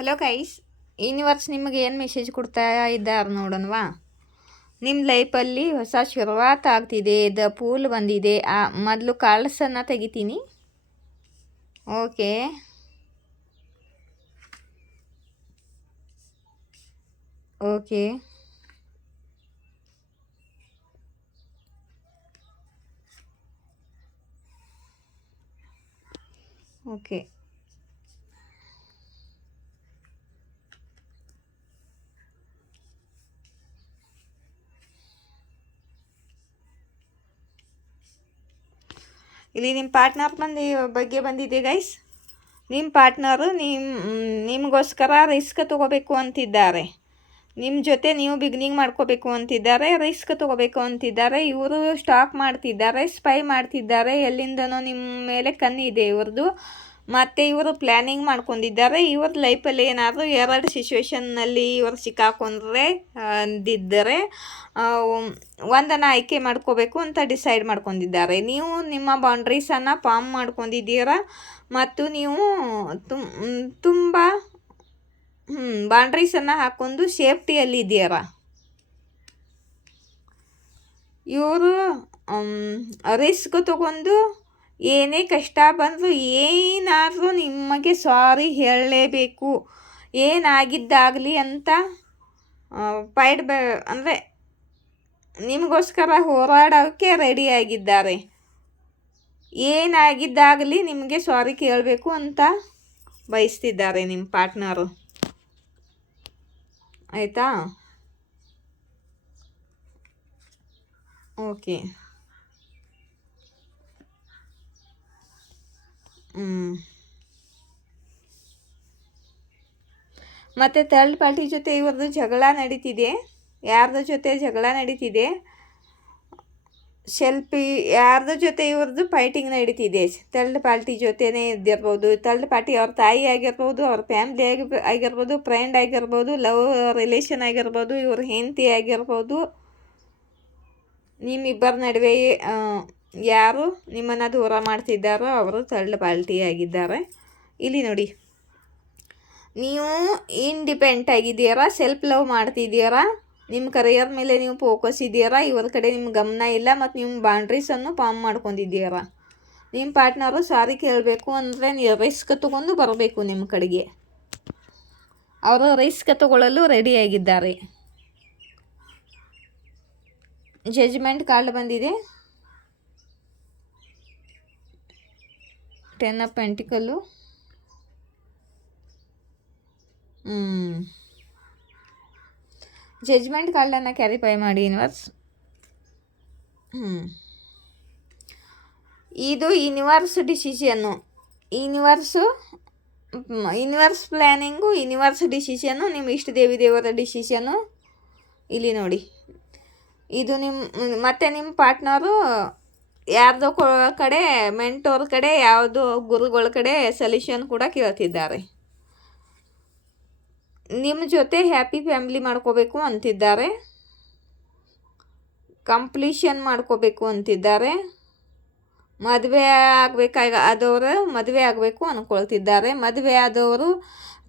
Hello guys, universe ನಿಮಗೆ ಏನು message ಕೊಡ್ತಾ ಇದ್ದಾರೆ ನೋಡೋಣವಾ. ನಿಮ್ಮ ಲೈಫಲ್ಲಿ ಹೊಸ ಶುರುವಾತ್ ಆಗ್ತಿದೆ. ದ ಪೂಲ್ ಬಂದಿದೆ. ಮೊದಲು ಕಾಲ್ಸನ್ನು ತೆಗಿತೀನಿ. Okay, okay, okay. ಇಲ್ಲಿ ನಿಮ್ಮ ಪಾರ್ಟ್ನರ್ ಬಗ್ಗೆ ಬಂದಿದೆ ಗೈಸ್. ನಿಮ್ಮ ಪಾರ್ಟ್ನರು ನಿಮಗೋಸ್ಕರ ರಿಸ್ಕ್ ತೊಗೋಬೇಕು ಅಂತಿದ್ದಾರೆ. ನಿಮ್ಮ ಜೊತೆ ನೀವು ಬಿಗಿನಿಂಗ್ ಮಾಡ್ಕೋಬೇಕು ಅಂತಿದ್ದಾರೆ, ರಿಸ್ಕ್ ತೊಗೋಬೇಕು ಅಂತಿದ್ದಾರೆ. ಇವರು ಸ್ಟಾಕ್ ಮಾಡ್ತಿದ್ದಾರೆ, ಸ್ಪೈ ಮಾಡ್ತಿದ್ದಾರೆ. ಎಲ್ಲಿಂದನೋ ನಿಮ್ಮ ಮೇಲೆ ಕಣ್ಣಿದೆ ಇವ್ರದ್ದು. ಮತ್ತು ಇವರು ಪ್ಲ್ಯಾನಿಂಗ್ ಮಾಡ್ಕೊಂಡಿದ್ದಾರೆ. ಇವ್ರ ಲೈಫಲ್ಲಿ ಏನಾದರೂ ಎರಡು ಸಿಚುವೇಷನ್ನಲ್ಲಿ ಇವರು ಸಿಕ್ಕಾಕೊಂಡ್ರೆ ಅಂದಿದ್ದರೆ ಒಂದನ್ನು ಆಯ್ಕೆ ಮಾಡ್ಕೋಬೇಕು ಅಂತ ಡಿಸೈಡ್ ಮಾಡ್ಕೊಂಡಿದ್ದಾರೆ. ನೀವು ನಿಮ್ಮ ಬೌಂಡ್ರೀಸನ್ನು ಫಾರ್ಮ್ ಮಾಡ್ಕೊಂಡಿದ್ದೀರಾ ಮತ್ತು ನೀವು ತುಂಬ ಬೌಂಡ್ರೀಸನ್ನು ಹಾಕ್ಕೊಂಡು ಸೇಫ್ಟಿಯಲ್ಲಿದ್ದೀರಾ. ಇವರು ರಿಸ್ಕ್ ತಗೊಂಡು ಏನೇ ಕಷ್ಟ ಬಂದರೂ ಏನಾದರೂ ನಿಮಗೆ ಸಾರಿ ಹೇಳಲೇಬೇಕು. ಏನಾಗಿದ್ದಾಗಲಿ ಅಂತ ಅಂದರೆ ನಿಮಗೋಸ್ಕರ ಹೋರಾಡೋಕ್ಕೆ ರೆಡಿಯಾಗಿದ್ದಾರೆ. ಏನಾಗಿದ್ದಾಗಲಿ ನಿಮಗೆ ಸಾರಿ ಕೇಳಬೇಕು ಅಂತ ಬಯಸ್ತಿದ್ದಾರೆ ನಿಮ್ಮ ಪಾರ್ಟ್ನರು. ಆಯಿತಾ? ಓಕೆ. ಮತ್ತು ಥರ್ಡ್ ಪಾರ್ಟಿ ಜೊತೆ ಇವ್ರದ್ದು ಜಗಳ ನಡೀತಿದೆ. ಯಾರ್ದ್ರ ಜೊತೆ ಜಗಳ ನಡೀತಿದೆ? ಯಾರ್ದ್ರ ಜೊತೆ ಇವ್ರದ್ದು ಫೈಟಿಂಗ್ ನಡೀತಿದೆ. ಥರ್ಡ್ ಪಾರ್ಟಿ ಜೊತೆನೇ ಇದ್ದಿರ್ಬೋದು. ಥರ್ಡ್ ಪಾರ್ಟಿ ಅವ್ರ ತಾಯಿ ಆಗಿರ್ಬೋದು, ಅವ್ರ ಫ್ಯಾಮ್ಲಿ ಆಗಿರ್ಬೋದು, ಫ್ರೆಂಡ್ ಆಗಿರ್ಬೋದು, ಲವ್ ರಿಲೇಷನ್ ಆಗಿರ್ಬೋದು, ಇವ್ರ ಹೆಂಡತಿ ಆಗಿರ್ಬೋದು. ನಿಮ್ಮಿಬ್ಬರ ನಡುವೆ ಯಾರು ನಿಮ್ಮನ್ನು ದೂರ ಮಾಡ್ತಿದ್ದಾರೋ ಅವರು ಥರ್ಡ್ ಪಾರ್ಟಿ ಆಗಿದ್ದಾರೆ. ಇಲ್ಲಿ ನೋಡಿ, ನೀವು ಇಂಡಿಪೆಂಡೆಂಟ್ ಆಗಿದ್ದೀರಾ, ಸೆಲ್ಫ್ ಲವ್ ಮಾಡ್ತಿದ್ದೀರಾ, ನಿಮ್ಮ ಕರಿಯರ್ ಮೇಲೆ ನೀವು ಫೋಕಸ್ ಇದ್ದೀರಾ, ಇವ್ರ ಕಡೆ ನಿಮ್ಮ ಗಮನ ಇಲ್ಲ ಮತ್ತು ನಿಮ್ಮ ಬೌಂಡ್ರೀಸನ್ನು ಫಾರ್ಮ್ ಮಾಡ್ಕೊಂಡಿದ್ದೀರಾ. ನಿಮ್ಮ ಪಾರ್ಟ್ನರು ಸಾರಿ ಕೇಳಬೇಕು ಅಂದರೆ ನೀವು ರಿಸ್ಕ್ ತೊಗೊಂಡು ಬರಬೇಕು ನಿಮ್ಮ ಕಡೆಗೆ. ಅವರು ರಿಸ್ಕ್ ತಗೊಳ್ಳಲು ರೆಡಿಯಾಗಿದ್ದಾರೆ. ಜಡ್ಜ್ಮೆಂಟ್ ಕಾರ್ಡ್ ಬಂದಿದೆ. 10 ಆಫ್ ಪೆಂಟಿಕಲ್ಲು. ಜಡ್ಜ್ಮೆಂಟ್ ಕಾರ್ಡನ್ನು ಕ್ಯಾರಿಫೈ ಮಾಡಿ ಯೂನಿವರ್ಸ್. ಇದು universe decision, universe planning, universe decision, ನಿಮ್ಮ ಇಷ್ಟ ದೇವರ ಡಿಸಿಷನ್ನು. ಇಲ್ಲಿ ನೋಡಿ, ಇದು ಮತ್ತು ನಿಮ್ಮ ಪಾರ್ಟ್ನರು ಯಾರ್ದೋ ಕಡೆ ಮೆಂಟೋರ್ ಕಡೆ, ಯಾವುದೋ ಗುರುಗಳ ಕಡೆ ಸೊಲ್ಯೂಷನ್ ಕೂಡ ಕೇಳ್ತಿದ್ದಾರೆ. ನಿಮ್ಮ ಜೊತೆ ಹ್ಯಾಪಿ ಫ್ಯಾಮಿಲಿ ಮಾಡ್ಕೋಬೇಕು ಅಂತಿದ್ದಾರೆ, ಕಂಪ್ಲೀಷನ್ ಮಾಡ್ಕೋಬೇಕು ಅಂತಿದ್ದಾರೆ, ಮದುವೆ ಆದವರು ಮದುವೆ ಆಗಬೇಕು ಅಂದ್ಕೊಳ್ತಿದ್ದಾರೆ, ಮದುವೆ ಆದವರು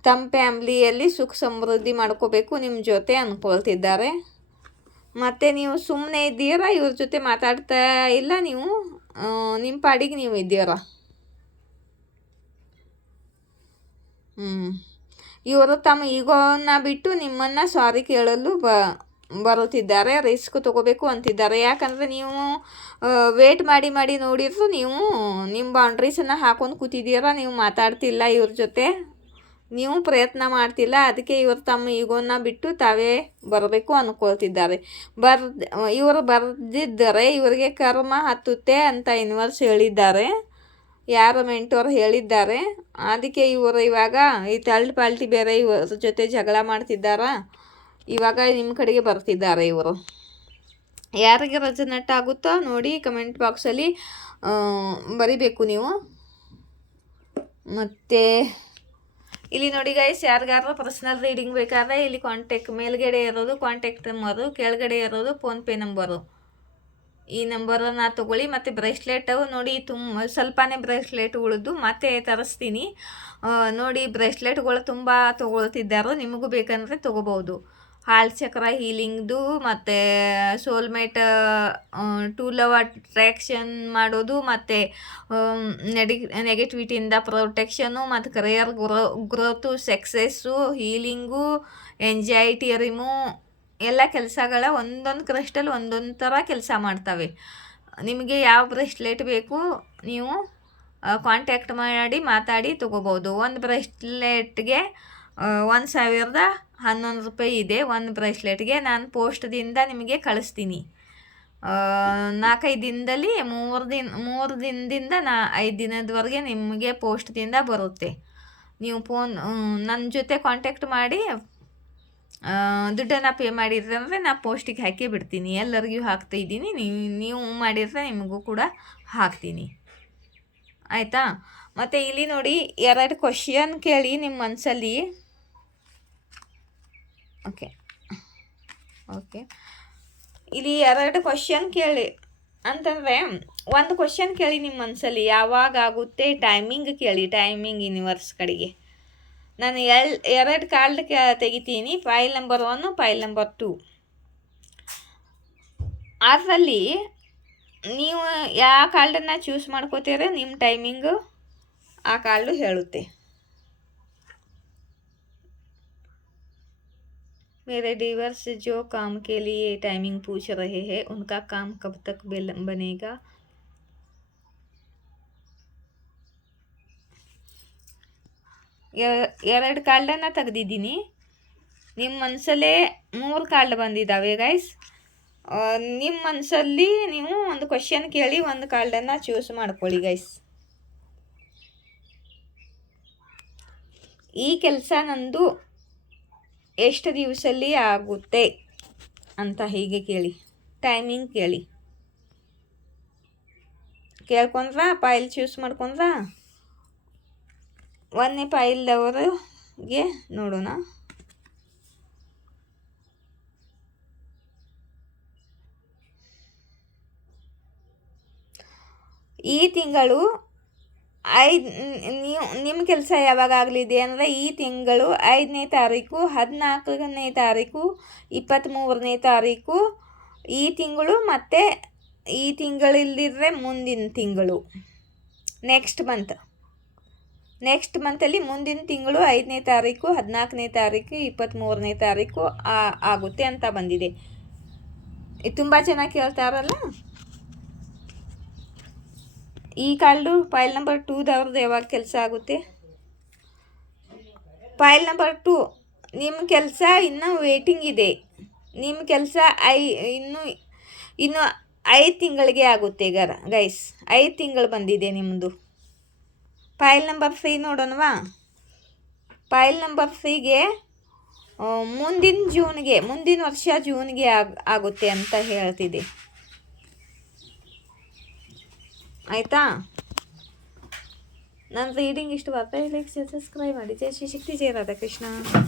ತಮ್ಮ ಫ್ಯಾಮ್ಲಿಯಲ್ಲಿ ಸುಖ ಸಮೃದ್ಧಿ ಮಾಡ್ಕೋಬೇಕು ನಿಮ್ಮ ಜೊತೆ ಅಂದ್ಕೊಳ್ತಿದ್ದಾರೆ. ಮತ್ತು ನೀವು ಸುಮ್ಮನೆ ಇದ್ದೀರಾ, ಇವ್ರ ಜೊತೆ ಮಾತಾಡ್ತಾ ಇಲ್ಲ, ನೀವು ನಿಮ್ಮ ಪಾಡಿಗೆ ನೀವು ಇದ್ದೀರಾ. ಇವರು ತಮ್ಮ ಈಗೋನ ಬಿಟ್ಟು ನಿಮ್ಮನ್ನು ಸಾರಿ ಕೇಳಲು ಬರುತ್ತಿದ್ದಾರೆ, ರಿಸ್ಕ್ ತೊಗೋಬೇಕು ಅಂತಿದ್ದಾರೆ. ಯಾಕಂದರೆ ನೀವು ವೇಟ್ ಮಾಡಿ ನೋಡಿದ್ರು ನೀವು ನಿಮ್ಮ ಬೌಂಡ್ರೀಸನ್ನು ಹಾಕೊಂಡು ಕೂತಿದ್ದೀರಾ, ನೀವು ಮಾತಾಡ್ತಿಲ್ಲ ಇವ್ರ ಜೊತೆ, ನೀವು ಪ್ರಯತ್ನ ಮಾಡ್ತಿಲ್ಲ. ಅದಕ್ಕೆ ಇವರು ತಮ್ಮ ಈಗೋನ ಬಿಟ್ಟು ತಾವೇ ಬರಬೇಕು ಅಂದ್ಕೊಳ್ತಿದ್ದಾರೆ. ಇವರು ಬರೆದಿದ್ದರೆ ಇವರಿಗೆ ಕರ್ಮ ಹತ್ತುತ್ತೆ ಅಂತ ಯೂನಿವರ್ಸ್ ಹೇಳಿದ್ದಾರೆ, ಯಾರು ಮೆಂಟೋರ್ ಹೇಳಿದ್ದಾರೆ. ಅದಕ್ಕೆ ಇವರು ಇವಾಗ ಈ ಥರ್ಡ್ ಪಾರ್ಟಿ ಬೇರೆ ಇವ್ರ ಜೊತೆ ಜಗಳ ಮಾಡ್ತಿದ್ದಾರಾ, ಇವಾಗ ನಿಮ್ಮ ಕಡೆಗೆ ಬರ್ತಿದ್ದಾರೆ ಇವರು. ಯಾರಿಗೆ ರೆಸೊನೇಟ್ ಆಗುತ್ತೋ ನೋಡಿ ಕಮೆಂಟ್ ಬಾಕ್ಸಲ್ಲಿ ಬರಿಬೇಕು ನೀವು. ಮತ್ತು ಇಲ್ಲಿ ನೋಡಿ ಗೈಸ್, ಯಾರಿಗಾದ್ರೂ ಪರ್ಸ್ನಲ್ ರೀಡಿಂಗ್ ಬೇಕಾದ್ರೆ ಇಲ್ಲಿ ಮೇಲ್ಗಡೆ ಇರೋದು ಕಾಂಟ್ಯಾಕ್ಟ್ ನಂಬರು, ಕೆಳಗಡೆ ಇರೋದು ಫೋನ್ಪೇ ನಂಬರು. ಈ ನಂಬರನ್ನು ತೊಗೊಳ್ಳಿ. ಮತ್ತು ಬ್ರೇಸ್ಲೆಟು ನೋಡಿ ಸ್ವಲ್ಪನೇ ಬ್ರೇಸ್ಲೆಟ್ ಉಳಿದು ಮತ್ತೆ ತರಿಸ್ತೀನಿ. ನೋಡಿ ಬ್ರೇಸ್ಲೆಟ್ಗಳು ತುಂಬ ತೊಗೊಳ್ತಿದ್ದಾರೋ, ನಿಮಗೂ ಬೇಕಂದರೆ ತೊಗೋಬೋದು. ಹಾಲ್ ಚಕ್ರ ಹೀಲಿಂಗ್ದು ಮತ್ತು ಸೋಲ್ಮೇಟ್ ಟು ಲವ್ ಅಟ್ರ್ಯಾಕ್ಷನ್ ಮಾಡೋದು, ಮತ್ತು ನೆಗೆಟಿವಿಟಿಯಿಂದ ಪ್ರೊಟೆಕ್ಷನು, ಮತ್ತು career growth, success, healing, anxiety remove ಎಲ್ಲ ಕೆಲಸಗಳ ಒಂದೊಂದು ಕ್ರಿಸ್ಟಲ್ ಒಂದೊಂದು ಥರ ಕೆಲಸ ಮಾಡ್ತವೆ. ನಿಮಗೆ ಯಾವ ಬ್ರೇಸ್ಲೆಟ್ ಬೇಕು ನೀವು ಕಾಂಟ್ಯಾಕ್ಟ್ ಮಾಡಿ ಮಾತಾಡಿ ತೊಗೋಬೋದು. ಒಂದು ಬ್ರೇಸ್ಲೆಟ್ಗೆ 1,011 ರೂಪಾಯಿ ಇದೆ. ಒಂದು ಬ್ರೇಸ್ಲೆಟ್ಗೆ ನಾನು ಪೋಸ್ಟ್ದಿಂದ ನಿಮಗೆ ಕಳಿಸ್ತೀನಿ. 4-5 ದಿನದಲ್ಲಿ 3 ದಿನದಿಂದ 5 ದಿನದವರೆಗೆ ನಿಮಗೆ ಪೋಸ್ಟ್ದಿಂದ ಬರುತ್ತೆ. ನೀವು ನನ್ನ ಜೊತೆ ಕಾಂಟ್ಯಾಕ್ಟ್ ಮಾಡಿ ದುಡ್ಡನ್ನು ಪೇ ಮಾಡಿದ್ರೆ ಅಂದರೆ ನಾನು ಪೋಸ್ಟಿಗೆ ಹಾಕಿ ಬಿಡ್ತೀನಿ. ಎಲ್ಲರಿಗೂ ಹಾಕ್ತಾಯಿದ್ದೀನಿ. ನೀವು ಮಾಡಿದರೆ ನಿಮಗೂ ಕೂಡ ಹಾಕ್ತೀನಿ, ಆಯಿತಾ? ಮತ್ತು ಇಲ್ಲಿ ನೋಡಿ 2 ಕ್ವಶನ್ ಕೇಳಿ ನಿಮ್ಮ ಮನಸ್ಸಲ್ಲಿ. ಓಕೆ ಇಲ್ಲಿ 2 ಕ್ವಶನ್ ಕೇಳಿ ಅಂತಂದರೆ, ಒಂದು ಕ್ವಶನ್ ಕೇಳಿ ನಿಮ್ಮ ಮನಸ್ಸಲ್ಲಿ, ಯಾವಾಗ ಆಗುತ್ತೆ ಟೈಮಿಂಗ್ ಕೇಳಿ. ಟೈಮಿಂಗ್ ಯೂನಿವರ್ಸ್ ಕಡೆಗೆ ನಾನು 2 ಕಾರ್ಡ್ ತೆಗಿತೀನಿ. File number 1, file number 2. ಅದರಲ್ಲಿ ನೀವು ಯಾವ ಕಾರ್ಡನ್ನು ಚೂಸ್ ಮಾಡ್ಕೋತೀರ, ನಿಮ್ಮ ಟೈಮಿಂಗು ಆ ಕಾರ್ಡು ಹೇಳುತ್ತೆ. मेरे डिवर्स जो काम के लिए टाइमिंग पूछ रहे हैं उनका काम कब तक बनेगा? ಎರಡು ಕಾರ್ಡನ್ನು ತೆಗೆದಿದ್ದೀನಿ. ನಿಮ್ಮ ಮನಸ್ಸಲ್ಲೇ 3 ಕಾರ್ಡ್ ಬಂದಿದ್ದಾವೆ ಗೈಸ್. ನಿಮ್ಮ ಮನಸ್ಸಲ್ಲಿ ನೀವು ಒಂದು ಕ್ವಶನ್ ಕೇಳಿ ಒಂದು ಕಾರ್ಡನ್ನು ಚೂಸ್ ಮಾಡ್ಕೊಳ್ಳಿ ಗೈಸ್. ಈ ಕೆಲಸ ನಂದು ಎಷ್ಟು ದಿವಸದಲ್ಲಿ ಆಗುತ್ತೆ ಅಂತ ಹೀಗೆ ಕೇಳಿ. ಟೈಮಿಂಗ್ ಕೇಳ್ಕೊಂಡ್ರಾ, ಫೈಲ್ ಚೂಸ್ ಮಾಡ್ಕೊಂಡ್ರಾ? 1ನೇ ಫೈಲ್ದವರಿಗೆ ನೋಡೋಣ. ಈ ತಿಂಗಳು ನಿಮ್ಮ ಕೆಲಸ ಯಾವಾಗ ಆಗಲಿದೆ ಅಂದರೆ, ಈ ತಿಂಗಳು 5ನೇ ತಾರೀಕು, 14ನೇ ತಾರೀಕು, 23ನೇ ತಾರೀಕು ಈ ತಿಂಗಳು, ಮತ್ತು ಈ ತಿಂಗಳಿಲ್ದಿದ್ರೆ ಮುಂದಿನ ತಿಂಗಳು, ನೆಕ್ಸ್ಟ್ ಮಂತಲ್ಲಿ ಮುಂದಿನ ತಿಂಗಳು 5ನೇ ತಾರೀಕು, 14ನೇ ತಾರೀಕು, 23ನೇ ತಾರೀಕು ಆಗುತ್ತೆ ಅಂತ ಬಂದಿದೆ. ಇದು ತುಂಬ ಚೆನ್ನಾಗಿ ಕೇಳ್ತಾರಲ್ಲ. ಈ ಕಾರ್ಡು ಫೈಲ್ ನಂಬರ್ 2ದವ್ರದ್ದು ಯಾವಾಗ ಕೆಲಸ ಆಗುತ್ತೆ? ಫೈಲ್ ನಂಬರ್ 2 ನಿಮ್ಮ ಕೆಲಸ ಇನ್ನೂ ವೇಟಿಂಗ್ ಇದೆ. ನಿಮ್ಮ ಕೆಲಸ ಇನ್ನು 5 ತಿಂಗಳಿಗೆ ಆಗುತ್ತೆ ಗೈಸ್. 5 ತಿಂಗಳು ಬಂದಿದೆ ನಿಮ್ಮದು. File number 3 ನೋಡೋಣವಾ? ಫೈಲ್ ನಂಬರ್ 3ಗೆ ಮುಂದಿನ ವರ್ಷ ಜೂನ್ಗೆ ಆಗುತ್ತೆ ಅಂತ ಹೇಳ್ತಿದೆ, ಆಯಿತಾ? ನನ್ನ ರೀಡಿಂಗ್ ಇಷ್ಟವಾಗ್ತಾ ಲೈಕ್ ಸಬ್ಸ್ಕ್ರೈಬ್ ಮಾಡಿ. ಜೈ ಶ್ರೀ ಶಕ್ತಿ, ಜಯ ರಾಧಾಕೃಷ್ಣ.